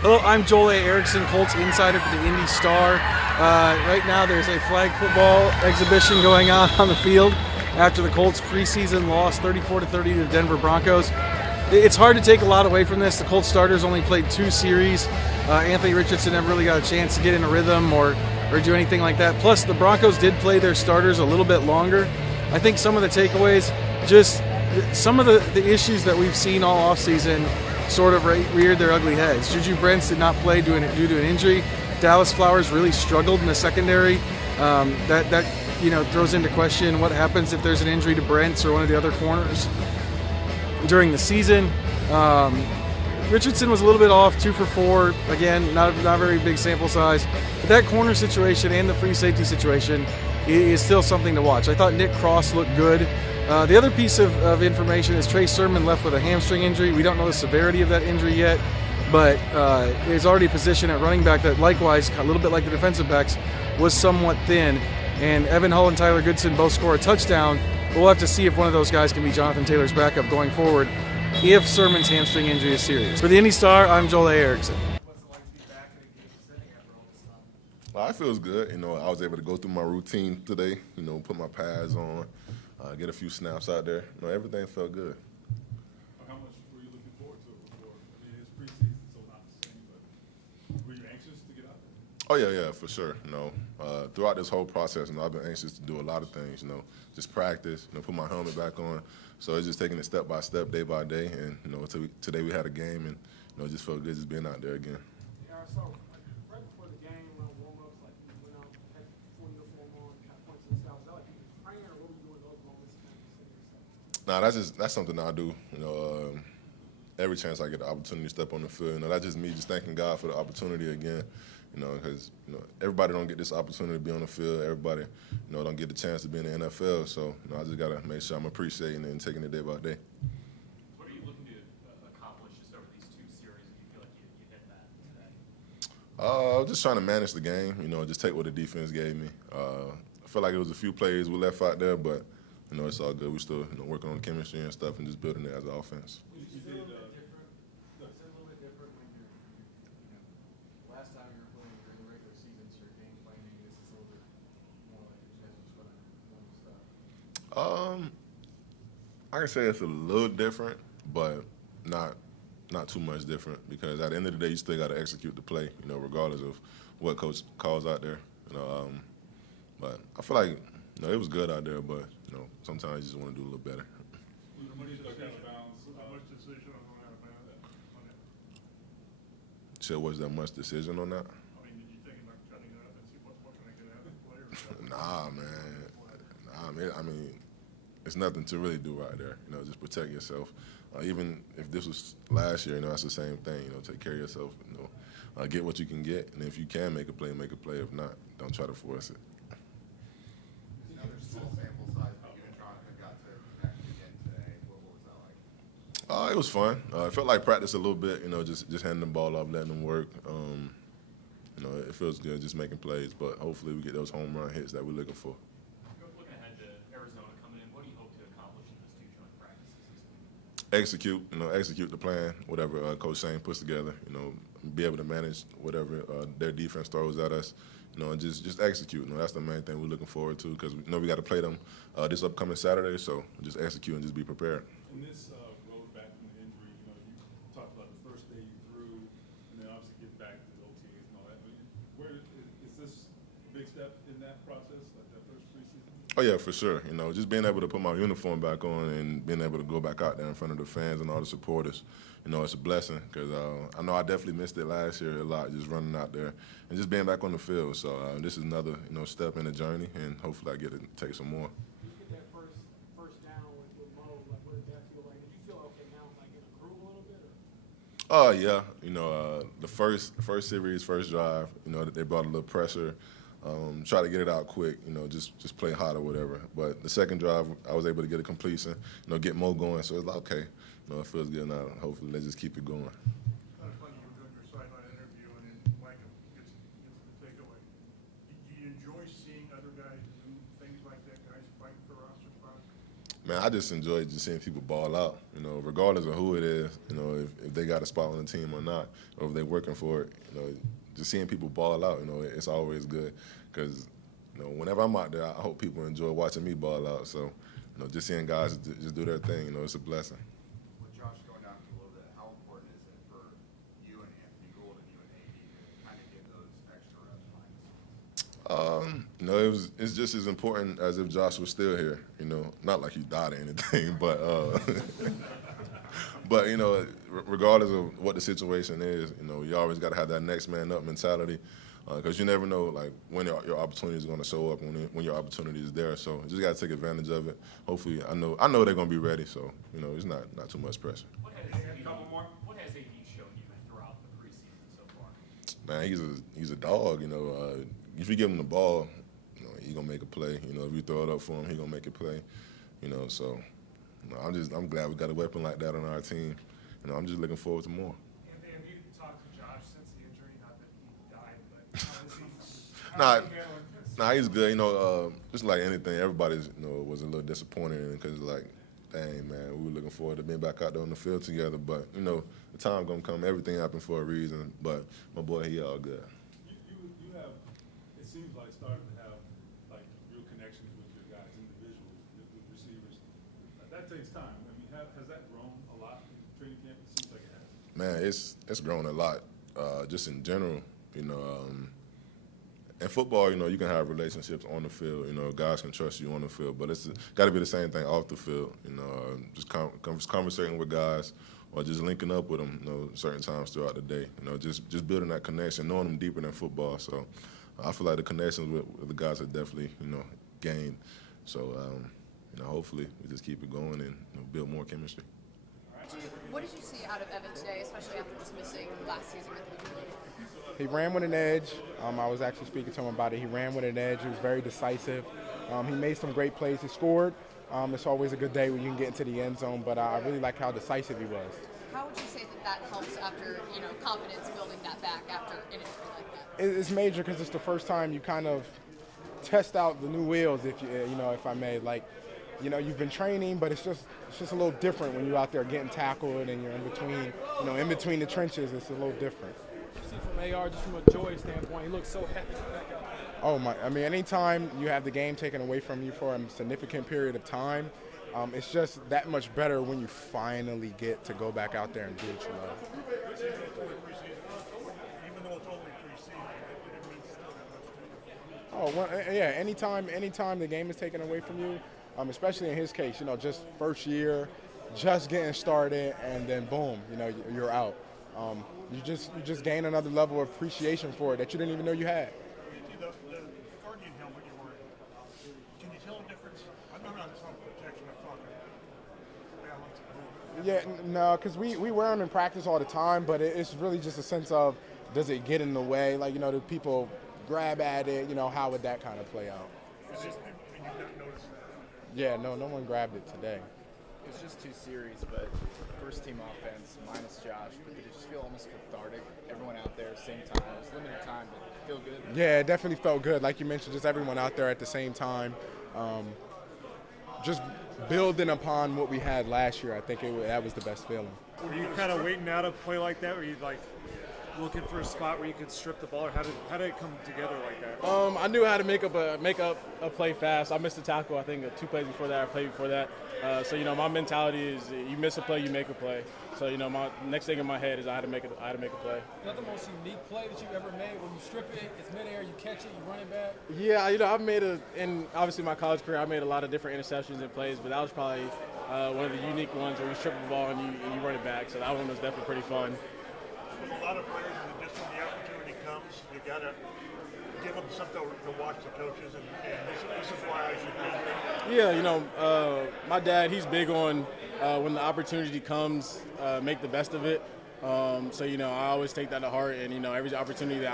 Hello, I'm Joel A. Erickson, Colts insider for the Indy Star. Right now there's a flag football exhibition going on the field after the Colts preseason loss 34-30 to the Denver Broncos. It's hard to take a lot away from this. The Colts starters only played 2 series. Anthony Richardson never really got a chance to get in a rhythm or do anything like that. Plus, the Broncos did play their starters a little bit longer. I think some of the takeaways, just some of the issues that we've seen all offseason sort of reared their ugly heads. Juju Brents did not play due to an injury. Dallas Flowers really struggled in the secondary. That throws into question what happens if there's an injury to Brents or one of the other corners during the season. Richardson was a little bit off, 2 for 4. Again, not a very big sample size. But that corner situation and the free safety situation is still something to watch. I thought Nick Cross looked good. The other piece of information is Trey Sermon left with a hamstring injury. We don't know the severity of that injury yet, but is already positioned at running back that likewise, a little bit like the defensive backs, was somewhat thin. And Evan Hull and Tyler Goodson both score a touchdown. We'll have to see if one of those guys can be Jonathan Taylor's backup going forward if Sermon's hamstring injury is serious. For the Indy Star, I'm Joel A. Erickson. Well, it feels good. I was able to go through my routine today, put my pads on, get a few snaps out there. Everything felt good. How much were you looking forward to it before? I mean, it's preseason, so not the same, but were you anxious to get out there? Oh, yeah, for sure. Throughout this whole process, I've been anxious to do a lot of things, just practice, put my helmet back on. So it's just taking it step by step, day by day. And, today we had a game, and, it just felt good just being out there again. Yeah, so right before the game, around warm-ups, you went out, had full uniform on, kind of points and stuff. Was that like you praying, or what were you doing those moments? Nah, that's something I do. Every chance I get the opportunity to step on the field, that's just me just thanking God for the opportunity again. Because everybody don't get this opportunity to be on the field. Everybody, don't get the chance to be in the NFL. So I just gotta make sure I'm appreciating it and taking it day by day. What are you looking to accomplish just over these 2 series? Do you feel like you hit that today? Just trying to manage the game. Just take what the defense gave me. I feel like it was a few plays we left out there, but it's all good. We still working on the chemistry and stuff and just building it as an offense. Is it a little bit different? Is it a little bit different when you're last time you were playing during the regular season, so your game planning is a little bit more like you guys just going to run stuff? I can say it's a little different, but not too much different, because at the end of the day, you still got to execute the play, regardless of what coach calls out there. But I feel like it was good out there, but sometimes you just want to do a little better. How much decision on going out of bounds? So was there much decision on that? I mean, did you think about cutting it up and see what can I get out of the players? Nah, man. I mean, it's nothing to really do right there. Just protect yourself. Even if this was last year, that's the same thing. Take care of yourself. Get what you can get, and if you can make a play, make a play. If not, don't try to force it. Another small sample size, but you and Jonathan got to connect again today. What was that like? It was fun. It felt like practice a little bit. Just handing the ball off, letting them work. It feels good just making plays, but hopefully we get those home run hits that we're looking for. Looking ahead to Arizona coming in, what do you hope to accomplish in those 2 joint practices? Execute the plan, whatever Coach Shane puts together. Be able to manage whatever their defense throws at us. And just execute. That's the main thing we're looking forward to, because we got to play them this upcoming Saturday. So just execute and just be prepared. In this road back from the injury, you talked about the first day you threw, and then obviously get back to the OTAs and all that. I mean, where is this a big step in that process, like that first preseason? Oh yeah, for sure. Just being able to put my uniform back on and being able to go back out there in front of the fans and all the supporters, it's a blessing, because I know I definitely missed it last year a lot, just running out there and just being back on the field. So this is another step in the journey, and hopefully I get to take some more. Did you get that first down with Mo? Like, what did that feel like? Did you feel okay now, like in a groove a little bit? Yeah. The first series, first drive, they brought a little pressure. Try to get it out quick, just play hot or whatever. But the second drive, I was able to get a completion, get Mo going. So it's like, okay, it feels good now. Hopefully, let's just keep it going. Kind of funny, you were doing your sideline interview, and then Micah gets the takeaway. Do you enjoy seeing other guys do things like that, guys fighting for roster spots? Man, I just enjoy just seeing people ball out, you know, regardless of who it is, you know, if they got a spot on the team or not, or if they're working for it, you know, just seeing people ball out, you know, it's always good because, you know, whenever I'm out there, I hope people enjoy watching me ball out. So, you know, just seeing guys just do their thing, you know, it's a blessing. With Josh going down a little bit, how important is it for you and Anthony Gould and you and AD to kind of get those extra reps behind the scenes? You know, it's just as important as if Josh was still here. You know, not like he died or anything, but but you know, regardless of what the situation is, you know, you always got to have that next man up mentality, because you never know like when your opportunity is going to show up, when your opportunity is there. So you just got to take advantage of it. Hopefully, I know they're going to be ready. So you know, it's not too much pressure. What has AD shown you throughout the preseason so far? Man, he's a dog. You know, if you give him the ball, you know, he gonna make a play. You know, if you throw it up for him, he gonna make a play. You know, so you know, I'm glad we got a weapon like that on our team. You know, I'm just looking forward to more. Anthony, have you talked to Josh since the injury? Not that he died, but how is he handling this? Nah, he's good. You know, just like anything, everybody's was a little disappointed because like, dang man, we were looking forward to being back out there on the field together. But you know, the time gonna come. Everything happened for a reason. But my boy, he all good. You have, it seems like, started to have like real connections with your guys individually, with receivers. That takes time. I mean, has that grown a lot in training camp? It seems like it has. Man, it's grown a lot, just in general. You know, in football, you know, you can have relationships on the field. You know, guys can trust you on the field, but it's got to be the same thing off the field. You know, just conversating with guys or just linking up with them. You know, certain times throughout the day. You know, just building that connection, knowing them deeper than football. So, I feel like the connections with the guys have definitely gained. So, you know, hopefully we just keep it going and build more chemistry. What did you see out of Evan today, especially after just missing last season with the injury? He ran with an edge. I was actually speaking to him about it. He ran with an edge. He was very decisive. He made some great plays. He scored. It's always a good day when you can get into the end zone, but I really like how decisive he was. How would you say that helps after, confidence building that back after an injury like that? It's major because it's the first time you kind of test out the new wheels, if I may. Like, you've been training, but it's just a little different when you're out there getting tackled and you're in between the trenches. It's a little different. See from AR, just from a joy standpoint, he looks so happy back out there. Oh my! I mean, anytime you have the game taken away from you for a significant period of time, it's just that much better when you finally get to go back out there and do what you love. Even though it's only preseason, it means still that much. Oh, well, yeah. Anytime the game is taken away from you, especially in his case, just first year, just getting started, and then boom, you're out. You just gain another level of appreciation for it that you didn't even know you had. The Guardian helmet you're wearing, can you tell the difference? I'm not on some protection, I'm talking balance. Yeah, no, because we wear them in practice all the time, but it's really just a sense of, does it get in the way? Like, do people grab at it? How would that kind of play out? It's just, you not notice that. Yeah, no one grabbed it today. It's just 2 series, but first team offense minus Josh, but did it just feel almost cathartic? Everyone out there, same time. It's limited time, but feel good. Yeah, it definitely felt good. Like you mentioned, just everyone out there at the same time. Just building upon what we had last year, I think that was the best feeling. Were you kind of waiting out a play like that? Were you like looking for a spot where you could strip the ball, or how did it come together like that? I knew how to make up a play fast. I missed a tackle, I think, 2 plays before that, or play before that. So my mentality is you miss a play, you make a play. So my next thing in my head is I had to make a play. Is that the most unique play that you've ever made? When you strip it, it's midair, you catch it, you run it back? Yeah, I've made in obviously my college career, I made a lot of different interceptions and plays, but that was probably one of the unique ones where you strip the ball and you run it back. So that one was definitely pretty fun. A lot of players, just when the opportunity comes, you got to give them something to watch the coaches, and this is why I should be there. Yeah, my dad, he's big on when the opportunity comes, make the best of it. So I always take that to heart, and every opportunity that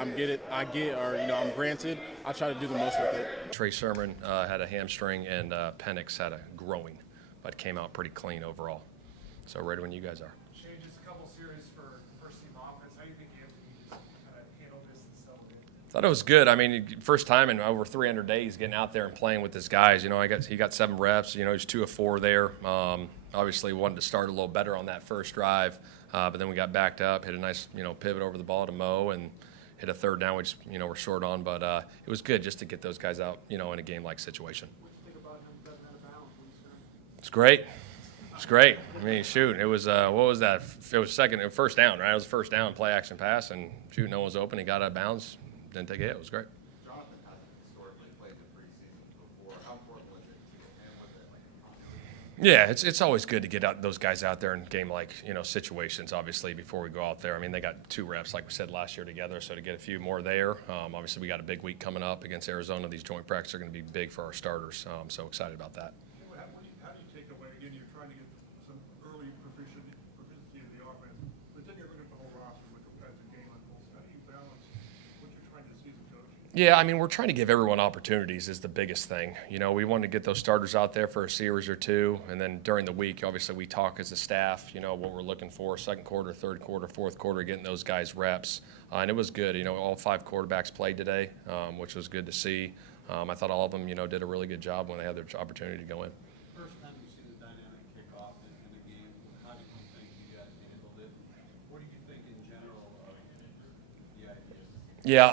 I get or I'm granted, I try to do the most with it. Trey Sermon had a hamstring, and Penix had a groin, but came out pretty clean overall. So ready when you guys are. Shane, just a couple series for first team offense. How do you think Anthony just kind of handled this and settled Thought it was good. I mean, first time in over 300 days getting out there and playing with his guys. You know, he got 7 reps. You know, he's 2 of 4 there. Obviously, wanted to start a little better on that first drive, but then we got backed up, hit a nice, pivot over the ball to Mo, and hit a third down, which, we're short on. But it was good just to get those guys out, in a game-like situation. It's great. It's great. I mean, shoot, it was, what was that? It was first down, right? It was first down, play action pass, and shoot, no one was open. He got out of bounds, didn't take a hit. It was great. Jonathan hasn't historically played the preseason before. How important was it to get him with it? Yeah, it's always good to get those guys out there in game-like, situations, obviously, before we go out there. I mean, they got 2 reps, like we said, last year together, so to get a few more there. Obviously, we got a big week coming up against Arizona. These joint practices are going to be big for our starters, so excited about that. How do you take away, again, you're trying to get some early proficiency in the offense, but then you're looking at the whole roster with competitive game unfolds. How do you balance what you're trying to see as a coach? Yeah, I mean, we're trying to give everyone opportunities is the biggest thing. We want to get those starters out there for a series or 2, and then during the week, obviously, we talk as a staff, what we're looking for, second quarter, third quarter, fourth quarter, getting those guys reps. And it was good. All 5 quarterbacks played today, which was good to see. I thought all of them, did a really good job when they had their opportunity to go in. First time you see the dynamic kickoff in the game, how do you think you guys handled it? What do you think in general of the ideas? Yeah,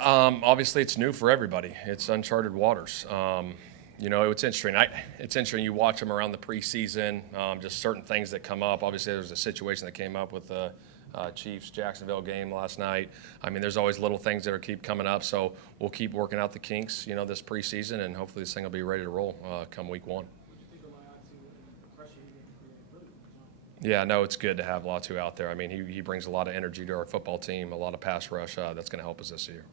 obviously it's new for everybody. It's uncharted waters. It's interesting. It's interesting. You watch them around the preseason, just certain things that come up. Obviously, there was a situation that came up with the Chiefs-Jacksonville game last night. I mean, there's always little things that keep coming up, so we'll keep working out the kinks, this preseason, and hopefully this thing will be ready to roll come week 1. Yeah, no, it's good to have Latu out there. I mean, he brings a lot of energy to our football team, a lot of pass rush. That's going to help us this year.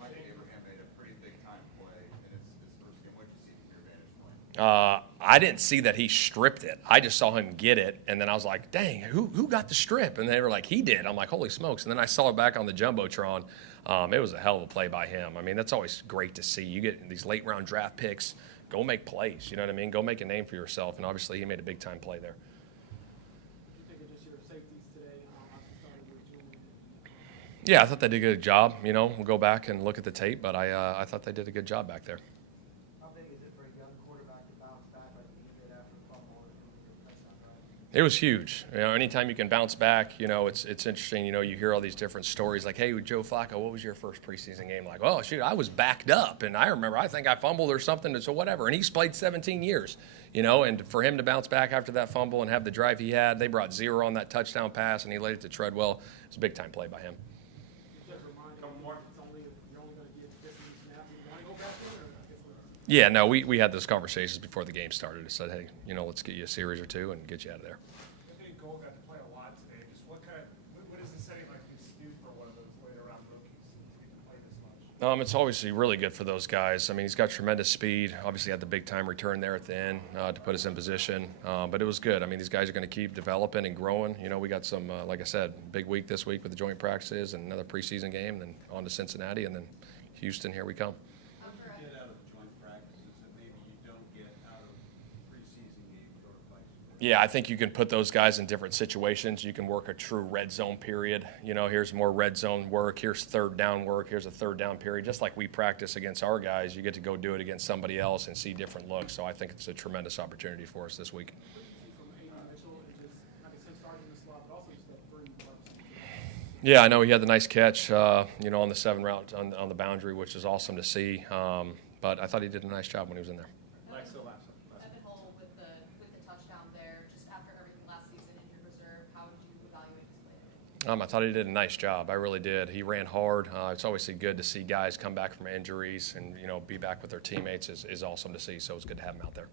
Micah Abraham made a pretty big time play in his first game. What did you see from your vantage point? I didn't see that he stripped it. I just saw him get it, and then I was like, dang, who got the strip? And they were like, he did. I'm like, holy smokes. And then I saw it back on the Jumbotron. It was a hell of a play by him. I mean, that's always great to see. You get these late-round draft picks, go make plays. You know what I mean? Go make a name for yourself, and obviously he made a big-time play there. Yeah, I thought they did a good job. We'll go back and look at the tape, but I thought they did a good job back there. How big is it for a young quarterback to bounce back like you did after the fumble and touchdown drive? It was huge. Anytime you can bounce back, it's interesting. You hear all these different stories like, hey, Joe Flacco, what was your first preseason game like? Oh, shoot, I was backed up, and I think I fumbled or something, so whatever. And he's played 17 years, and for him to bounce back after that fumble and have the drive he had, they brought 0 on that touchdown pass, and he laid it to Treadwell. It was a big-time play by him. Yeah, no, we had those conversations before the game started. I said, hey, let's get you a series or 2 and get you out of there. Anthony Cole got to play a lot today. Just what is the setting like to do for one of those later round rookies to get to play this much? It's obviously really good for those guys. I mean, he's got tremendous speed. Obviously had the big-time return there at the end to put us in position. But it was good. I mean, these guys are going to keep developing and growing. We got some, like I said, big week this week with the joint practices and another preseason game, and then on to Cincinnati, and then Houston, here we come. Yeah, I think you can put those guys in different situations. You can work a true red zone period. Here's more red zone work. Here's third down work. Here's a third down period. Just like we practice against our guys, you get to go do it against somebody else and see different looks. So I think it's a tremendous opportunity for us this week. Yeah, I know he had the nice catch, on the 7 route on the boundary, which is awesome to see. But I thought he did a nice job when he was in there. I thought he did a nice job. I really did. He ran hard. It's always good to see guys come back from injuries and, be back with their teammates is awesome to see. So it's good to have him out there.